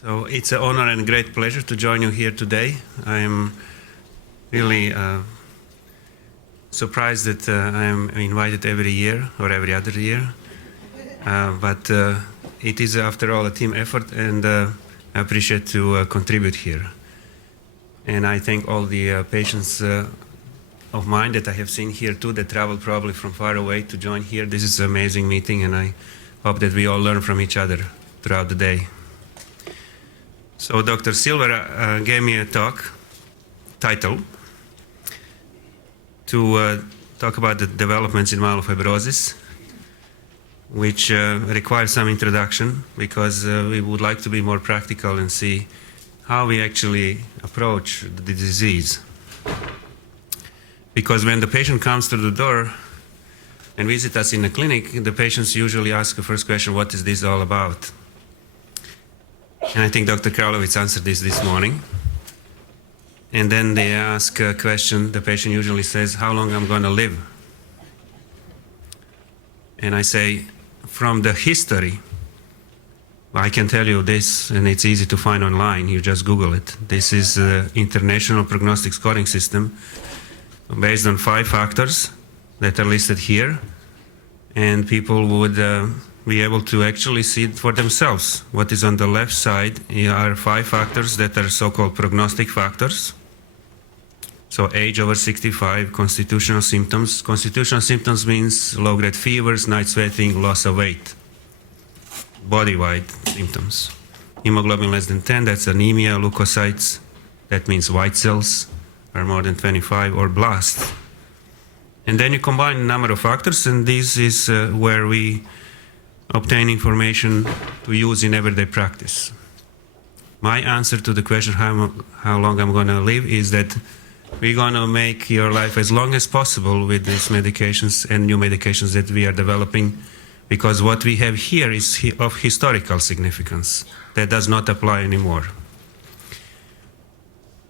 So it's an honor and great pleasure to join you here today. I am really surprised that I am invited every year or every other year. But it is, after all, a team effort, and I appreciate to contribute here. And I thank all the patients of mine that I have seen here too, that traveled probably from far away to join here. This is an amazing meeting, and I hope that we all learn from each other throughout the day. So Dr. Silver gave me a talk title to talk about the developments in myelofibrosis, which requires some introduction because we would like to be more practical and see how we actually approach the disease. Because when the patient comes through the door and visits us in the clinic, the patients usually ask the first question, what is this all about? And I think Dr. Karlovitz answered this morning. And then they ask a question, the patient usually says, how long I'm going to live? And I say, from the history, I can tell you this, and it's easy to find online, you just Google it. This is the International Prognostic Scoring System based on 5 factors that are listed here, and people would be able to actually see it for themselves. What is on the left side are 5 factors that are so-called prognostic factors. So age over 65, constitutional symptoms. Constitutional symptoms means low-grade fevers, night sweating, loss of weight. Body-wide symptoms. Hemoglobin less than 10, that's anemia, leukocytes, that means white cells are more than 25, or blasts. And then you combine a number of factors, and this is where we obtain information to use in everyday practice. My answer to the question how long I'm going to live is that we're going to make your life as long as possible with these medications and new medications that we are developing, because what we have here is of historical significance. That does not apply anymore.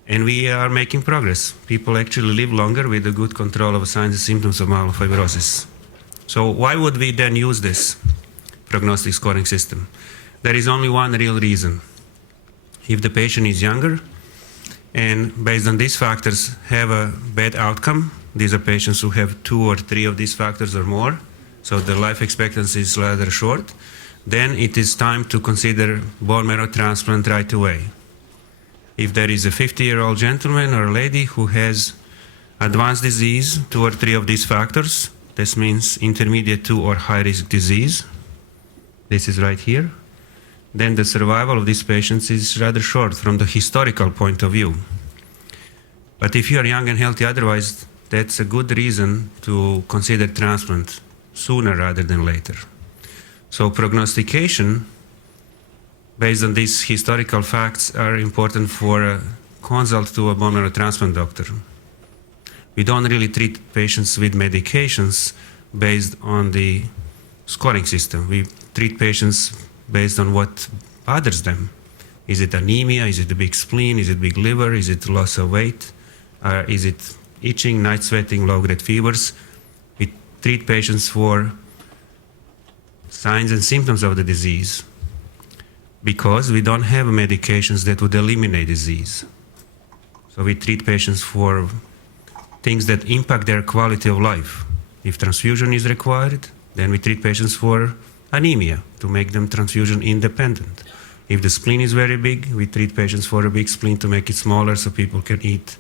And we are making progress. People actually live longer with a good control of signs and symptoms of myelofibrosis. So why would we then use this prognostic scoring system? There is only one real reason. If the patient is younger and based on these factors have a bad outcome, these are patients who have 2 or 3 of these factors or more, so the life expectancy is rather short, then it is time to consider bone marrow transplant right away. If there is a 50-year-old gentleman or lady who has advanced disease, 2 or 3 of these factors, this means intermediate 2 or high-risk disease, this is right here, then the survival of these patients is rather short from the historical point of view. But if you are young and healthy otherwise, that's a good reason to consider transplant sooner rather than later. So prognostication, based on these historical facts, are important for a consult to a bone marrow transplant doctor. We don't really treat patients with medications based on the scoring system. We treat patients based on what bothers them. Is it anemia? Is it a big spleen? Is it big liver? Is it loss of weight? Is it itching, night sweating, low-grade fevers? We treat patients for signs and symptoms of the disease because we don't have medications that would eliminate disease. So we treat patients for things that impact their quality of life. If transfusion is required, then we treat patients for anemia to make them transfusion independent. If the spleen is very big, we treat patients for a big spleen to make it smaller so people can eat,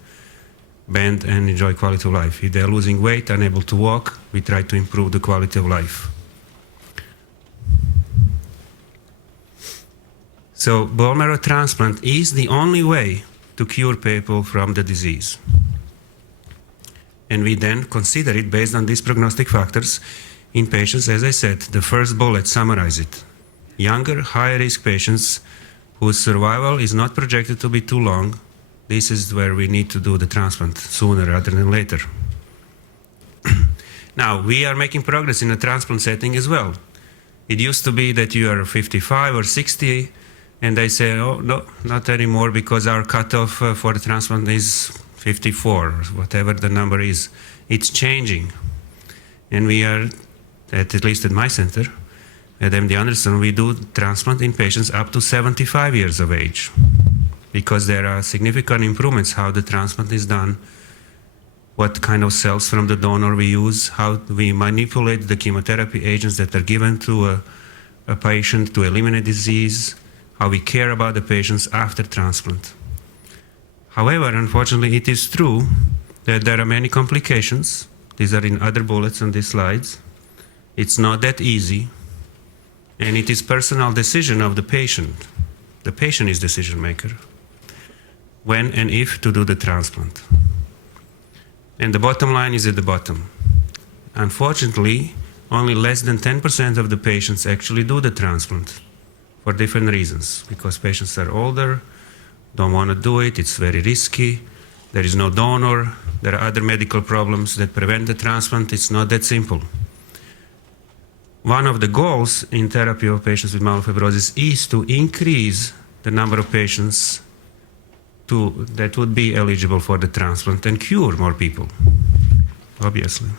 bend, and enjoy quality of life. If they're losing weight, unable to walk, we try to improve the quality of life. So bone marrow transplant is the only way to cure people from the disease. And we then consider it based on these prognostic factors in patients. As I said, the first bullet summarizes it. Younger, high-risk patients whose survival is not projected to be too long, this is where we need to do the transplant sooner rather than later. Now, we are making progress in the transplant setting as well. It used to be that you are 55 or 60, and they say, oh, no, not anymore, because our cutoff for the transplant is 54, or whatever the number is. It's changing. And we are, at least at my center, At MD Anderson, we do transplant in patients up to 75 years of age because there are significant improvements how the transplant is done, what kind of cells from the donor we use, how we manipulate the chemotherapy agents that are given to a patient to eliminate disease, how we care about the patients after transplant. However, unfortunately, it is true that there are many complications. These are in other bullets on these slides. It's not that easy, and it is personal decision of the patient. The patient is decision maker when and if to do the transplant. And the bottom line is at the bottom. Unfortunately, only less than 10% of the patients actually do the transplant for different reasons, because patients are older, don't want to do it, it's very risky, there is no donor, there are other medical problems that prevent the transplant. It's not that simple. One of the goals in therapy of patients with myelofibrosis is to increase the number of patients that would be eligible for the transplant and cure more people, obviously.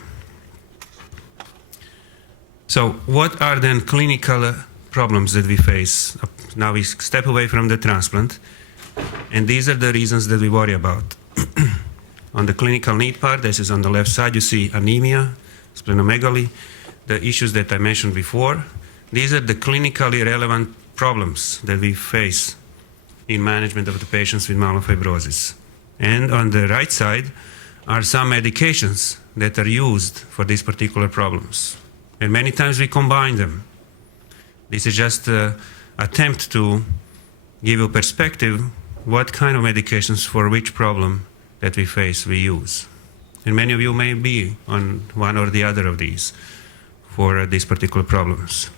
So what are then clinical problems that we face? Now we step away from the transplant, and these are the reasons that we worry about. On the clinical need part, this is on the left side, you see anemia, splenomegaly, the issues that I mentioned before. These are the clinically relevant problems that we face in management of the patients with myelofibrosis. And on the right side are some medications that are used for these particular problems. And many times we combine them. This is just an attempt to give you perspective what kind of medications for which problem that we face we use. And many of you may be on one or the other of these for these particular problems.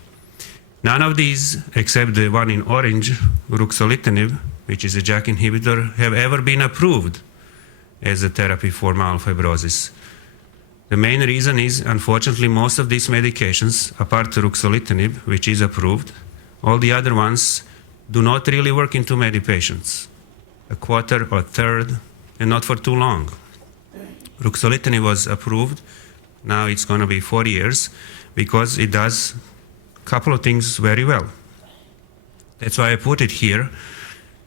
None of these, except the one in orange, Ruxolitinib, which is a JAK inhibitor, have ever been approved as a therapy for myelofibrosis. The main reason is, unfortunately, most of these medications, apart from Ruxolitinib, which is approved, all the other ones do not really work in too many patients, a quarter or a third, and not for too long. Ruxolitinib was approved, now it's going to be 4 years, because it does a couple of things very well. That's why I put it here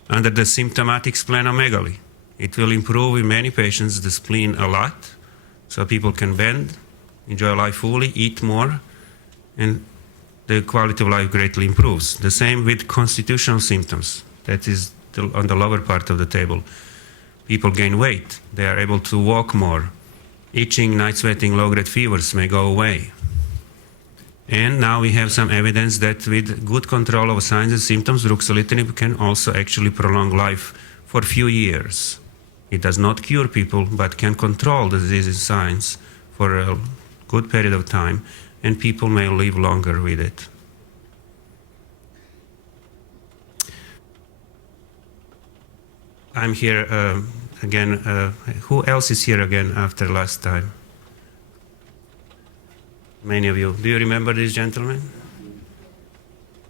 under the symptomatic splenomegaly. It will improve in many patients the spleen a lot, so people can bend, enjoy life fully, eat more, and the quality of life greatly improves. The same with constitutional symptoms. That is on the lower part of the table. People gain weight. They are able to walk more. Itching, night sweating, low-grade fevers may go away. And now we have some evidence that with good control of signs and symptoms, Ruxolitinib can also actually prolong life for a few years. It does not cure people, but can control the disease signs for a good period of time, and people may live longer with it. I'm here again. Who else is here again after last time? Many of you. Do you remember this gentleman?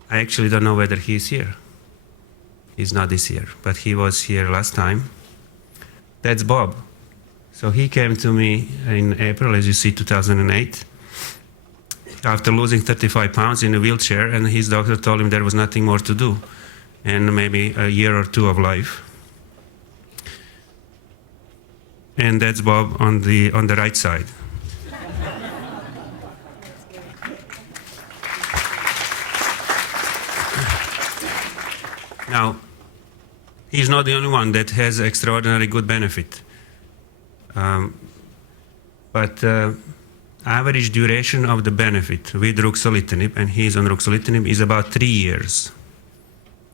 I actually don't know whether he's here. He's not this year, but he was here last time. That's Bob. So he came to me in April, as you see, 2008, after losing 35 pounds in a wheelchair, and his doctor told him there was nothing more to do, and maybe a year or two of life. And that's Bob on the right side. Now, he's not the only one that has extraordinarily good benefit. But average duration of the benefit with Ruxolitinib, and he's on Ruxolitinib, is about 3 years.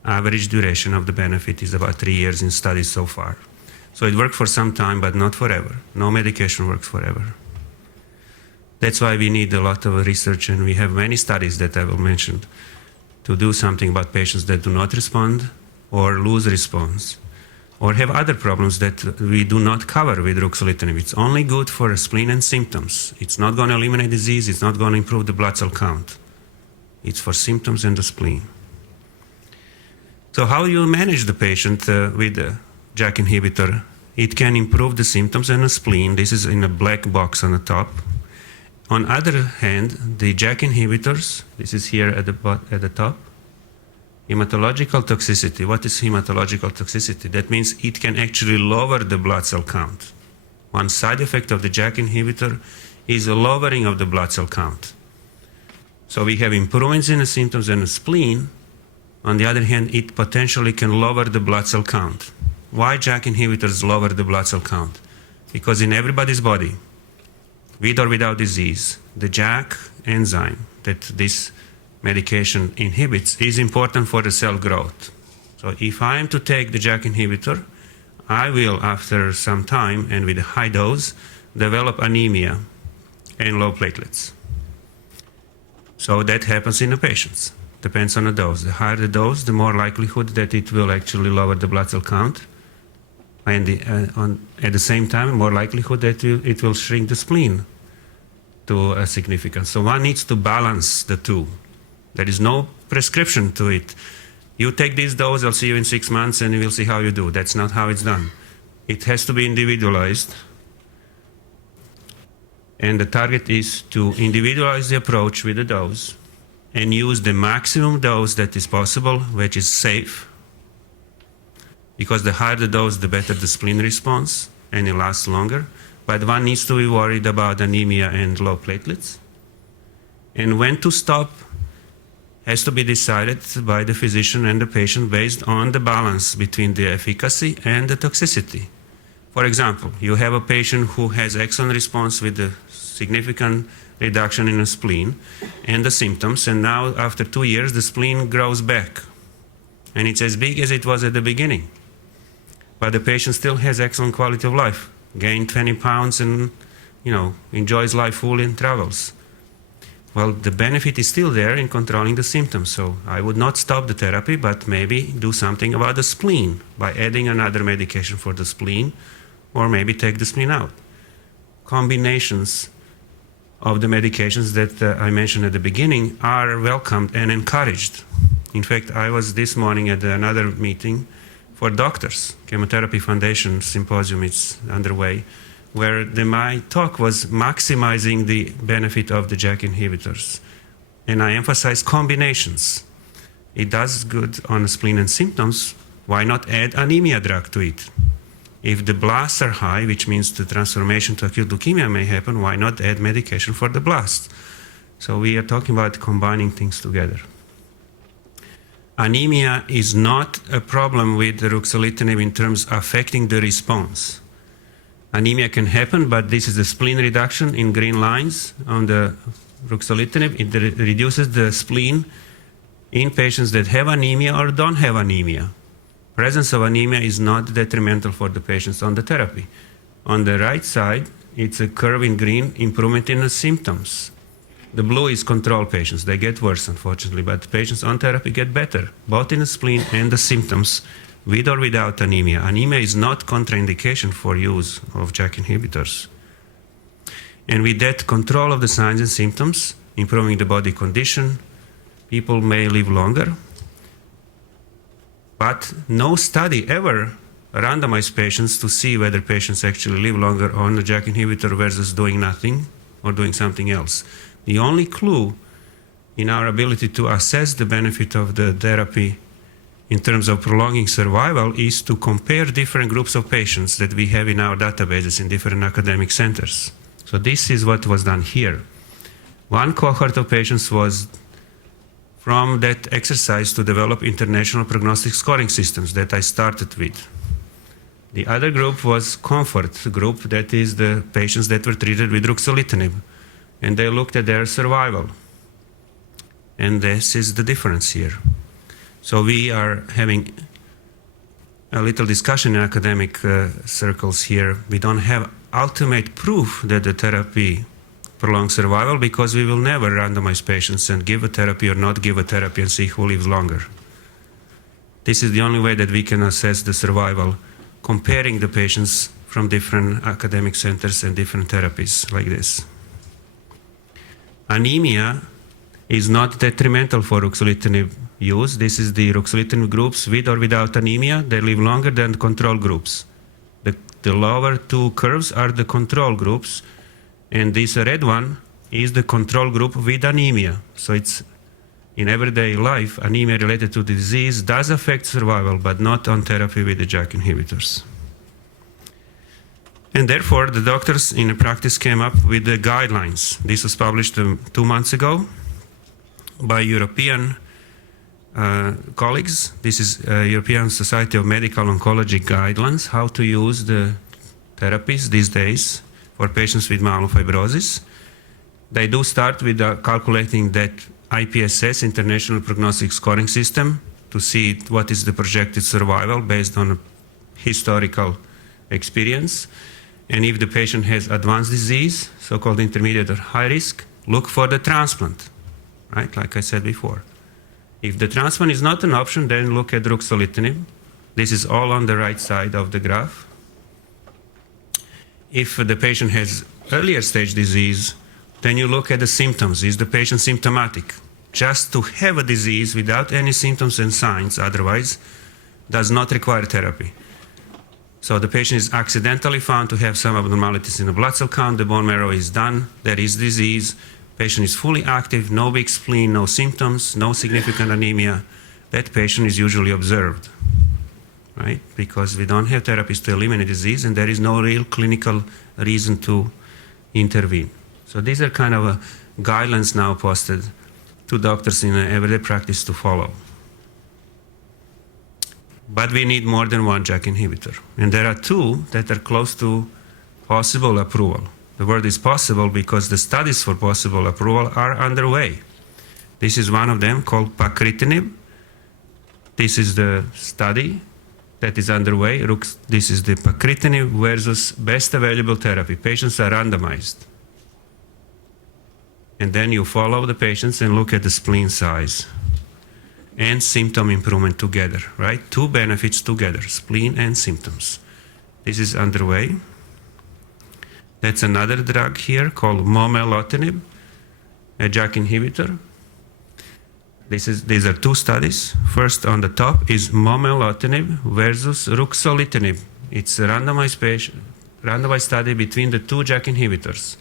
Average duration of the benefit is about 3 years in studies so far. So it worked for some time, but not forever. No medication works forever. That's why we need a lot of research, and we have many studies that I will mention to do something about patients that do not respond or lose response or have other problems that we do not cover with Ruxolitinib. It's only good for spleen and symptoms. It's not going to eliminate disease. It's not going to improve the blood cell count. It's for symptoms and the spleen. So how you manage the patient with a JAK inhibitor? It can improve the symptoms and the spleen. This is in a black box on the top. On other hand, the JAK inhibitors, this is here at the top, hematological toxicity. What is hematological toxicity? That means it can actually lower the blood cell count. One side effect of the JAK inhibitor is a lowering of the blood cell count. So we have improvements in the symptoms and the spleen. On the other hand, it potentially can lower the blood cell count. Why JAK inhibitors lower the blood cell count? Because in everybody's body, with or without disease, the JAK enzyme that this medication inhibits is important for the cell growth. So if I am to take the JAK inhibitor, I will, after some time and with a high dose, develop anemia and low platelets. So that happens in the patients. Depends on the dose. The higher the dose, the more likelihood that it will actually lower the blood cell count. And at the same time, more likelihood that it will shrink the spleen to a significance. So one needs to balance the two. There is no prescription to it. You take this dose, I'll see you in 6 months and we'll see how you do. That's not how it's done. It has to be individualized. And the target is to individualize the approach with the dose and use the maximum dose that is possible, which is safe. Because the higher the dose, the better the spleen response and it lasts longer. But one needs to be worried about anemia and low platelets. And when to stop has to be decided by the physician and the patient based on the balance between the efficacy and the toxicity. For example, you have a patient who has excellent response with a significant reduction in the spleen and the symptoms, and now after 2 years the spleen grows back and it's as big as it was at the beginning. But the patient still has excellent quality of life, gained 20 pounds and enjoys life fully and travels. Well, the benefit is still there in controlling the symptoms, so I would not stop the therapy, but maybe do something about the spleen by adding another medication for the spleen, or maybe take the spleen out. Combinations of the medications that I mentioned at the beginning are welcomed and encouraged. In fact, I was this morning at another meeting for doctors. Chemotherapy Foundation Symposium is underway, where my talk was maximizing the benefit of the JAK inhibitors. And I emphasize combinations. It does good on the spleen and symptoms. Why not add anemia drug to it? If the blasts are high, which means the transformation to acute leukemia may happen, why not add medication for the blast? So we are talking about combining things together. Anemia is not a problem with the Ruxolitinib in terms of affecting the response. Anemia can happen, but this is the spleen reduction in green lines on the Ruxolitinib. It reduces the spleen in patients that have anemia or don't have anemia. Presence of anemia is not detrimental for the patients on the therapy. On the right side, it's a curve in green, improvement in the symptoms. The blue is control patients. They get worse, unfortunately, but patients on therapy get better, both in the spleen and the symptoms, with or without anemia. Anemia is not contraindication for use of JAK inhibitors. And with that control of the signs and symptoms, improving the body condition, people may live longer. But no study ever randomized patients to see whether patients actually live longer on a JAK inhibitor versus doing nothing or doing something else. The only clue in our ability to assess the benefit of the therapy in terms of prolonging survival is to compare different groups of patients that we have in our databases in different academic centers. So this is what was done here. One cohort of patients was from that exercise to develop international prognostic scoring systems that I started with. The other group was comfort group, that is the patients that were treated with Ruxolitinib, and they looked at their survival. And this is the difference here. So we are having a little discussion in academic circles here. We don't have ultimate proof that the therapy prolongs survival because we will never randomize patients and give a therapy or not give a therapy and see who lives longer. This is the only way that we can assess the survival, comparing the patients from different academic centers and different therapies like this. Anemia is not detrimental for Ruxolitinib use. This is the Ruxolitinib groups with or without anemia. They live longer than control groups. The lower two curves are the control groups, and this red one is the control group with anemia. So it's in everyday life, anemia related to the disease does affect survival, but not on therapy with the JAK inhibitors. And therefore, the doctors in the practice came up with the guidelines. This was published 2 months ago by European colleagues. This is European Society of Medical Oncology guidelines, how to use the therapies these days for patients with myelofibrosis. They do start with calculating that IPSS, International Prognostic Scoring System, to see what is the projected survival based on historical experience. And if the patient has advanced disease, so-called intermediate or high risk, look for the transplant, right? Like I said before. If the transplant is not an option, then look at Ruxolitinib. This is all on the right side of the graph. If the patient has earlier stage disease, then you look at the symptoms. Is the patient symptomatic? Just to have a disease without any symptoms and signs, otherwise, does not require therapy. So the patient is accidentally found to have some abnormalities in the blood cell count, the bone marrow is done, there is disease, patient is fully active, no big spleen, no symptoms, no significant anemia. That patient is usually observed, right? Because we don't have therapies to eliminate disease and there is no real clinical reason to intervene. So these are kind of guidelines now posted to doctors in everyday practice to follow. But we need more than one JAK inhibitor. And there are 2 that are close to possible approval. The word is possible because the studies for possible approval are underway. This is one of them called Pacritinib. This is the study that is underway. This is the Pacritinib versus best available therapy. Patients are randomized. And then you follow the patients and look at the spleen size and symptom improvement together, right? 2 benefits together, spleen and symptoms. This is underway. That's another drug here called Momelotinib, a JAK inhibitor. These are 2 studies. First on the top is Momelotinib versus Ruxolitinib. It's a randomized study between the 2 JAK inhibitors.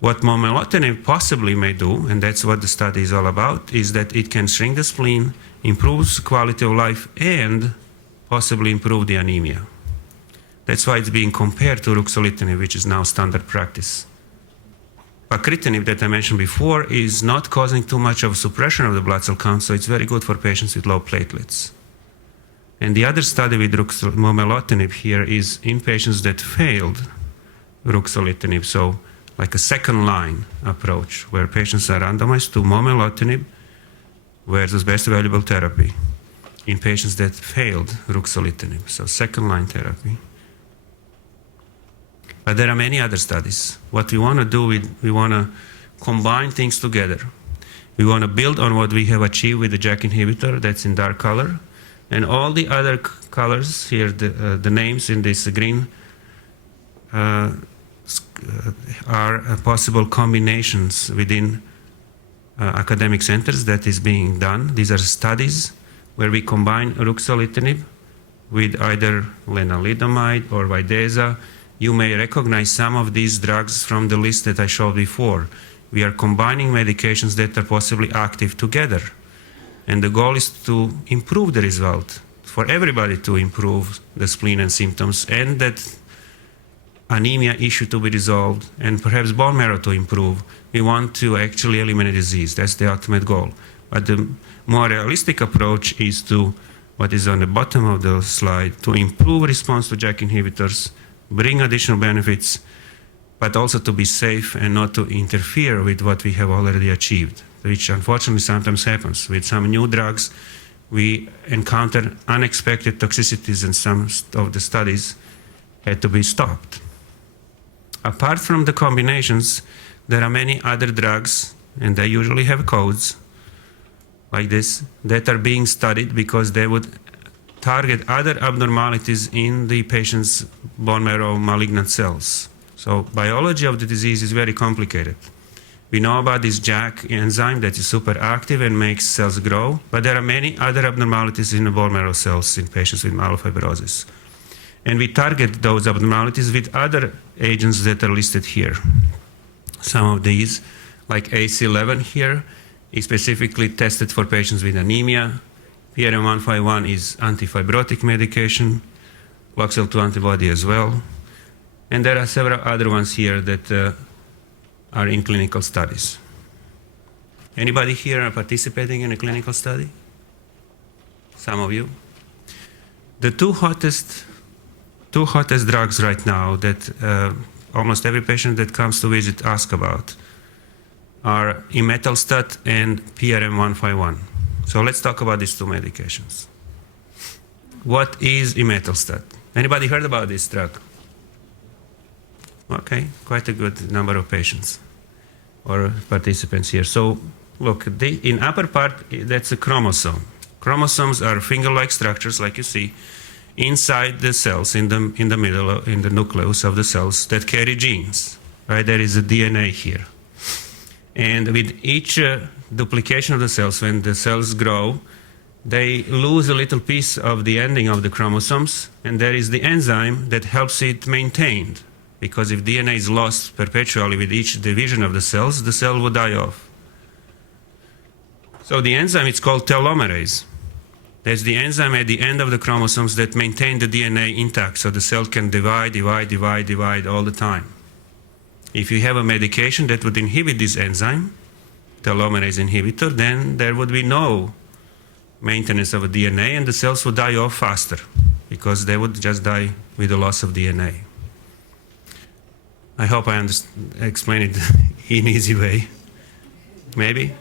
What Momelotinib possibly may do, and that's what the study is all about, is that it can shrink the spleen, improves quality of life, and possibly improve the anemia. That's why it's being compared to Ruxolitinib, which is now standard practice. Pacritinib that I mentioned before is not causing too much of suppression of the blood cell count, so it's very good for patients with low platelets. And the other study with Momelotinib here is in patients that failed Ruxolitinib, so like a second-line approach, where patients are randomized to Momelotinib versus best available therapy in patients that failed Ruxolitinib, so second-line therapy. But there are many other studies. What we want to do, we want to combine things together. We want to build on what we have achieved with the JAK inhibitor, that's in dark color, and all the other colors here, the names in this green, are possible combinations within academic centers that is being done. These are studies where we combine Ruxolitinib with either lenalidomide or Videsa. You may recognize some of these drugs from the list that I showed before. We are combining medications that are possibly active together. And the goal is to improve the result, for everybody to improve the spleen and symptoms, and that anemia issue to be resolved, and perhaps bone marrow to improve. We want to actually eliminate disease. That's the ultimate goal. But the more realistic approach is to, what is on the bottom of the slide, to improve response to JAK inhibitors, bring additional benefits, but also to be safe and not to interfere with what we have already achieved, which unfortunately sometimes happens. With some new drugs, we encounter unexpected toxicities, and some of the studies had to be stopped. Apart from the combinations, there are many other drugs, and they usually have codes like this, that are being studied because they would target other abnormalities in the patient's bone marrow malignant cells. So biology of the disease is very complicated. We know about this JAK enzyme that is super active and makes cells grow, but there are many other abnormalities in the bone marrow cells in patients with myelofibrosis. And we target those abnormalities with other agents that are listed here. Some of these, like AC11 here, is specifically tested for patients with anemia. PRM151 is antifibrotic medication, LOXL2 antibody as well. And there are several other ones here that are in clinical studies. Anybody here are participating in a clinical study? Some of you. The two hottest drugs right now that almost every patient that comes to visit asks about are imetelstat and PRM151. So let's talk about these two medications. What is imetelstat? Anybody heard about this drug? Okay, quite a good number of patients or participants here. So look, in upper part, that's a chromosome. Chromosomes are finger-like structures, like you see, inside the cells, in the middle, in the nucleus of the cells that carry genes. Right? There is a DNA here. And with each duplication of the cells, when the cells grow, they lose a little piece of the ending of the chromosomes, and there is the enzyme that helps it maintained. Because if DNA is lost perpetually with each division of the cells, the cell will die off. So the enzyme is called telomerase. That's the enzyme at the end of the chromosomes that maintain the DNA intact, so the cell can divide all the time. If you have a medication that would inhibit this enzyme, telomerase inhibitor, then there would be no maintenance of a DNA, and the cells would die off faster because they would just die with the loss of DNA. I hope I explain it in an easy way. Maybe?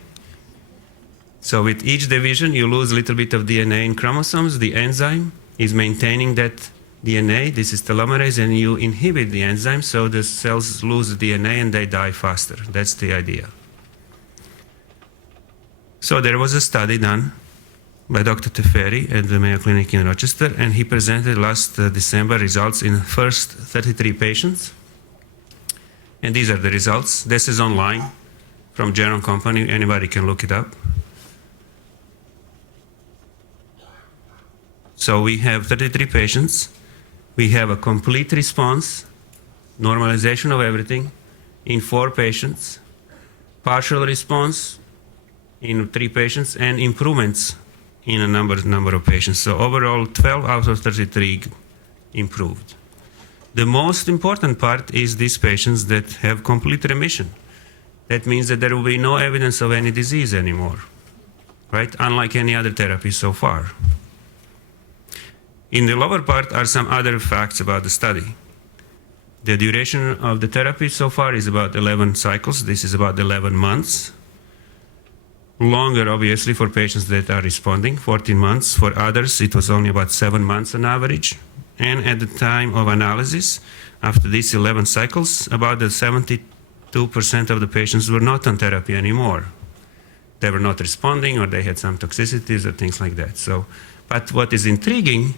So with each division, you lose a little bit of DNA in chromosomes. The enzyme is maintaining that DNA. This is telomerase, and you inhibit the enzyme, so the cells lose the DNA and they die faster. That's the idea. So there was a study done by Dr. Teferi at the Mayo Clinic in Rochester, and he presented last December results in the first 33 patients. And these are the results. This is online from Geron Company. Anybody can look it up. So we have 33 patients. We have a complete response, normalization of everything in 4 patients, partial response in 3 patients, and improvements in a number of patients. So overall, 12 out of 33 improved. The most important part is these patients that have complete remission. That means that there will be no evidence of any disease anymore, right? Unlike any other therapy so far. In the lower part are some other facts about the study. The duration of the therapy so far is about 11 cycles. This is about 11 months. Longer, obviously, for patients that are responding, 14 months. For others, it was only about 7 months on average. And at the time of analysis, after these 11 cycles, about 72% of the patients were not on therapy anymore. They were not responding, or they had some toxicities or things like that. But what is intriguing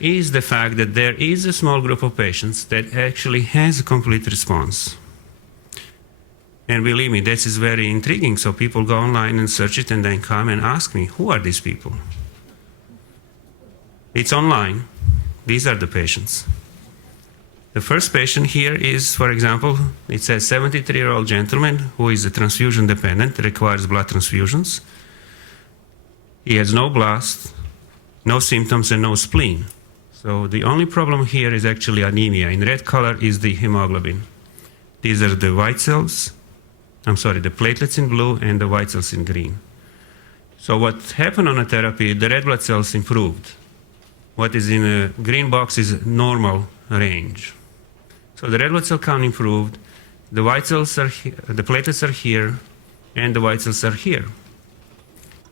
is the fact that there is a small group of patients that actually has a complete response. And believe me, this is very intriguing. So people go online and search it and then come and ask me, who are these people? It's online. These are the patients. The first patient here is, for example, it's a 73-year-old gentleman who is transfusion dependent, requires blood transfusions. He has no blast, no symptoms, and no spleen. So the only problem here is actually anemia. In red color is the hemoglobin. These are the white cells, the platelets in blue and the white cells in green. So what happened on a therapy, the red blood cells improved. What is in a green box is normal range. So the red blood cell count improved, the white cells are here, the platelets are here, and the white cells are here.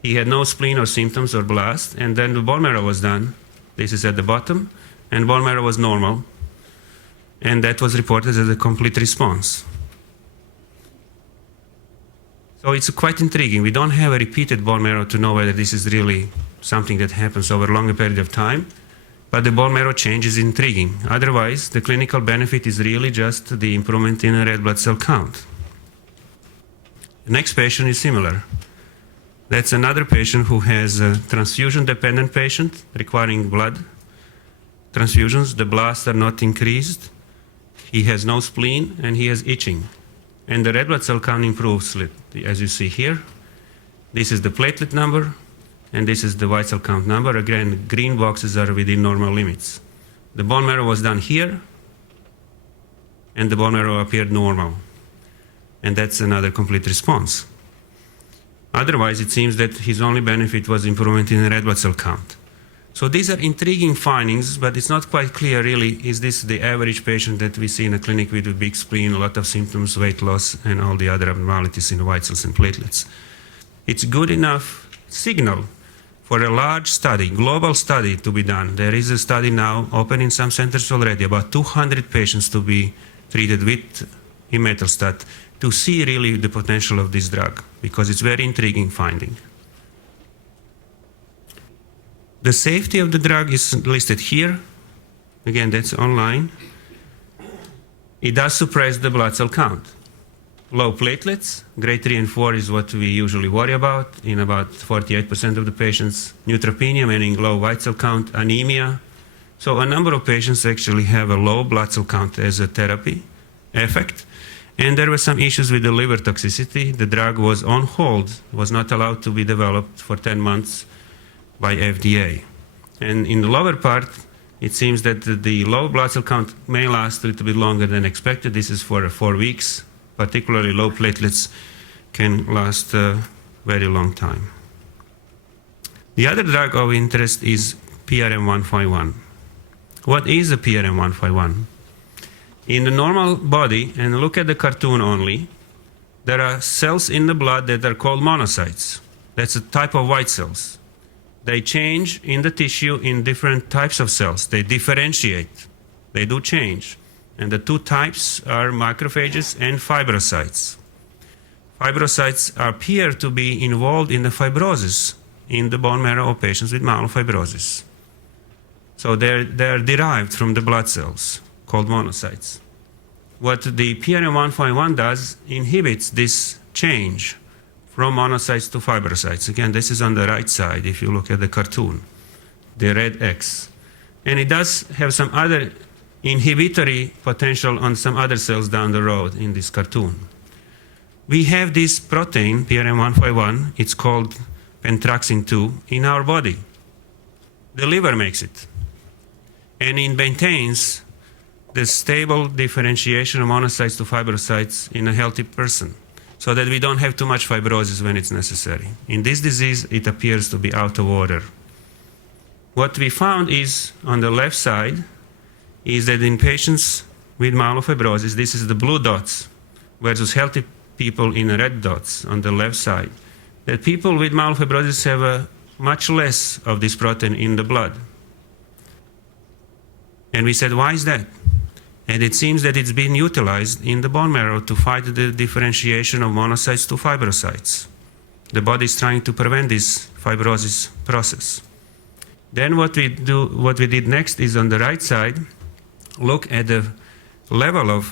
He had no spleen or symptoms or blast, and then the bone marrow was done. This is at the bottom, and bone marrow was normal, and that was reported as a complete response. So it's quite intriguing. We don't have a repeated bone marrow to know whether this is really something that happens over a longer period of time, but the bone marrow change is intriguing. Otherwise, the clinical benefit is really just the improvement in a red blood cell count. The next patient is similar. That's another patient who has a transfusion-dependent patient requiring blood transfusions. The blasts are not increased. He has no spleen, and he has itching. and the red blood cell count improves, as you see here. This is the platelet number, and this is the white cell count number. Again, green boxes are within normal limits. The bone marrow was done here, and the bone marrow appeared normal. And that's another complete response. Otherwise, it seems that his only benefit was improvement in the red blood cell count. So these are intriguing findings, but it's not quite clear really, is this the average patient that we see in a clinic with a big spleen, a lot of symptoms, weight loss, and all the other abnormalities in the white cells and platelets. It's good enough signal for a large study, global study to be done. There is a study now open in some centers already, about 200 patients to be treated with imetelstat to see really the potential of this drug, because it's very intriguing finding. The safety of the drug is listed here. Again, that's online. It does suppress the blood cell count. Low platelets, grade 3 and 4 is what we usually worry about in about 48% of the patients. Neutropenia, meaning low white cell count, anemia. So a number of patients actually have a low blood cell count as a therapy effect. And there were some issues with the liver toxicity. The drug was on hold, was not allowed to be developed for 10 months by FDA. And in the lower part, it seems that the low blood cell count may last a little bit longer than expected. This is for 4 weeks. Particularly low platelets can last a very long time. The other drug of interest is PRM-151. What is a PRM-151? In the normal body, and look at the cartoon only, there are cells in the blood that are called monocytes. That's a type of white cells. They change in the tissue in different types of cells. They differentiate. They do change. And the two types are macrophages and fibrocytes. Fibrocytes appear to be involved in the fibrosis in the bone marrow of patients with myelofibrosis. So they're derived from the blood cells, called monocytes. What the PRM-151 does inhibits this change from monocytes to fibrocytes. Again, this is on the right side if you look at the cartoon, the red X. And it does have some other inhibitory potential on some other cells down the road in this cartoon. We have this protein, PRM-151, it's called pentraxin-2, in our body. The liver makes it. And it maintains the stable differentiation of monocytes to fibrocytes in a healthy person, so that we don't have too much fibrosis when it's necessary. In this disease, it appears to be out of order. What we found is, on the left side, is that in patients with myelofibrosis, this is the blue dots, versus healthy people in the red dots on the left side, that people with myelofibrosis have much less of this protein in the blood. And we said, why is that? And it seems that it's being utilized in the bone marrow to fight the differentiation of monocytes to fibrocytes. The body is trying to prevent this fibrosis process. Then what we did next is on the right side, look at the level of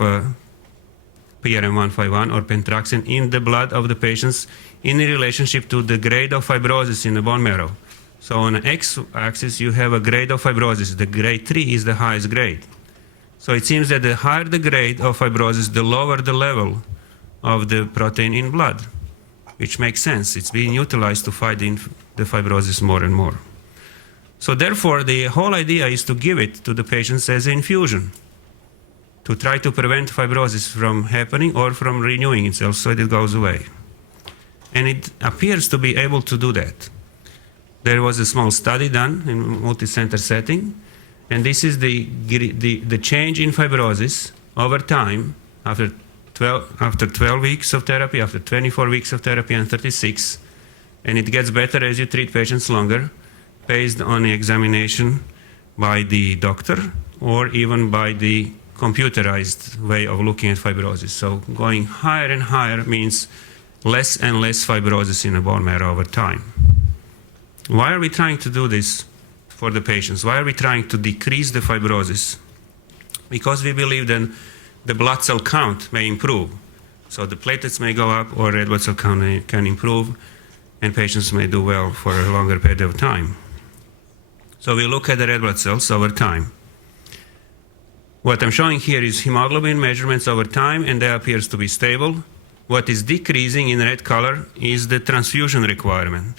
PRM-151 or pentraxin in the blood of the patients in relationship to the grade of fibrosis in the bone marrow. So on the x-axis, you have a grade of fibrosis. The grade 3 is the highest grade. So it seems that the higher the grade of fibrosis, the lower the level of the protein in blood, which makes sense. It's being utilized to fight the fibrosis more and more. So therefore, the whole idea is to give it to the patients as an infusion, to try to prevent fibrosis from happening or from renewing itself so that it goes away. And it appears to be able to do that. There was a small study done in a multi-center setting, and this is the change in fibrosis over time after 12 weeks of therapy, after 24 weeks of therapy, and 36. And it gets better as you treat patients longer, based on the examination by the doctor or even by the computerized way of looking at fibrosis. So going higher and higher means less and less fibrosis in the bone marrow over time. Why are we trying to do this for the patients? Why are we trying to decrease the fibrosis? Because we believe that the blood cell count may improve. So the platelets may go up or red blood cell count can improve, and patients may do well for a longer period of time. So we look at the red blood cells over time. What I'm showing here is hemoglobin measurements over time, and that appears to be stable. What is decreasing in red color is the transfusion requirement.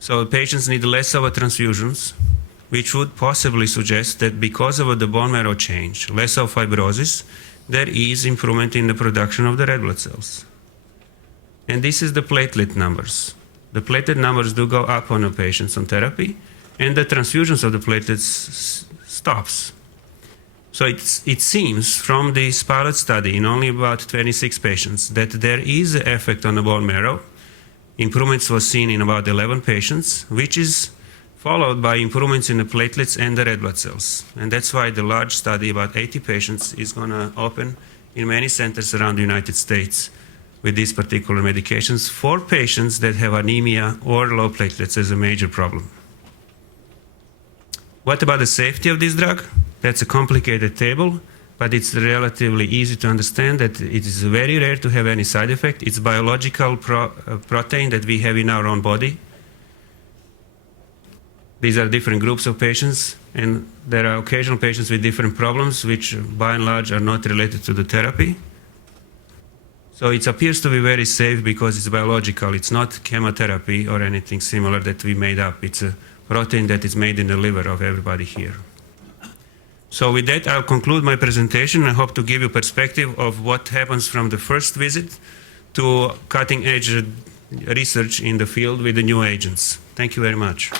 So patients need less of a transfusions, which would possibly suggest that because of the bone marrow change, less of fibrosis, there is improvement in the production of the red blood cells. And this is the platelet numbers. The platelet numbers do go up on the patients on therapy, and the transfusions of the platelets stops. So it seems from this pilot study in only about 26 patients that there is an effect on the bone marrow. Improvements was seen in about 11 patients, which is followed by improvements in the platelets and the red blood cells. And that's why the large study, about 80 patients, is going to open in many centers around the United States with these particular medications for patients that have anemia or low platelets as a major problem. What about the safety of this drug? That's a complicated table, but it's relatively easy to understand that it is very rare to have any side effect. It's biological protein that we have in our own body. These are different groups of patients, and there are occasional patients with different problems, which by and large are not related to the therapy. So it appears to be very safe because it's biological. It's not chemotherapy or anything similar that we made up. It's a protein that is made in the liver of everybody here. So with that, I'll conclude my presentation. I hope to give you perspective of what happens from the first visit to cutting-edge research in the field with the new agents. Thank you very much.